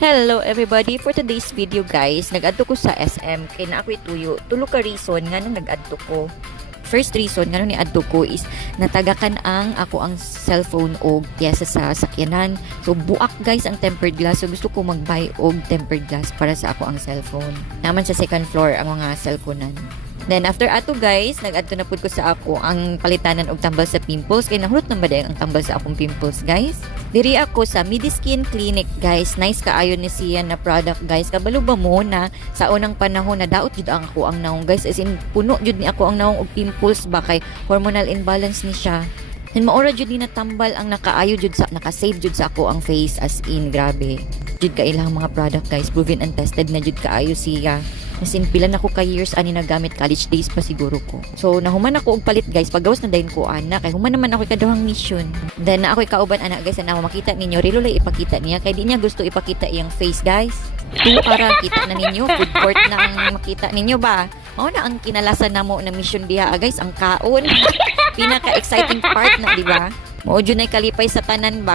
Hello everybody! For today's video guys, nag-adto ko sa SM kay na ako'y tuyo. Tulo ka reason nga nang nag-adto ko. First reason nga nung ni-adto ko is natagakan ang cellphone og piyesa sa sakyanan. So buak guys ang tempered glass. So gusto ko mag-buy og tempered glass para sa ako ang cellphone. Naman sa second floor ang mga cellphonean. Then after ato guys, nag-adto na pud ko sa ako ang palitanan og tambal sa pimples kay nahurot na ba ang tambal sa akong pimples guys. Diri ako sa Mediskin Clinic guys. Nice kaayo ni siya na product guys. Kabalo ba mo na sa unang panahon na daot jud ang ako ang naong guys, as in puno jud ni ako ang naong og pimples ba kay hormonal imbalance ni siya. Then maura jud ni natambal ang nakaayo jud sa naka-save jud sa ako ang face, as in grabe. Jud ka ilang mga product guys, proven and tested na jud kaayo siya. As in, pila na ko ka years ani nagamit, college days pa siguro ko. So, nahuman ako og palit guys. Paggawas na dayon ko ana. Kay human naman ako kaduhang mission. Then, na ako'y kauban ana guys. Na makita ninyo. Rilo lang ipakita niya. Kay di niya gusto ipakita iyang face guys. Para kita na ninyo. Food court na ang makita ninyo ba? Mao na ang kinalasan namo na mission diha guys. Ang kaon. Pinaka-exciting part na, di ba? Mao jud nay kalipay sa tanan ba?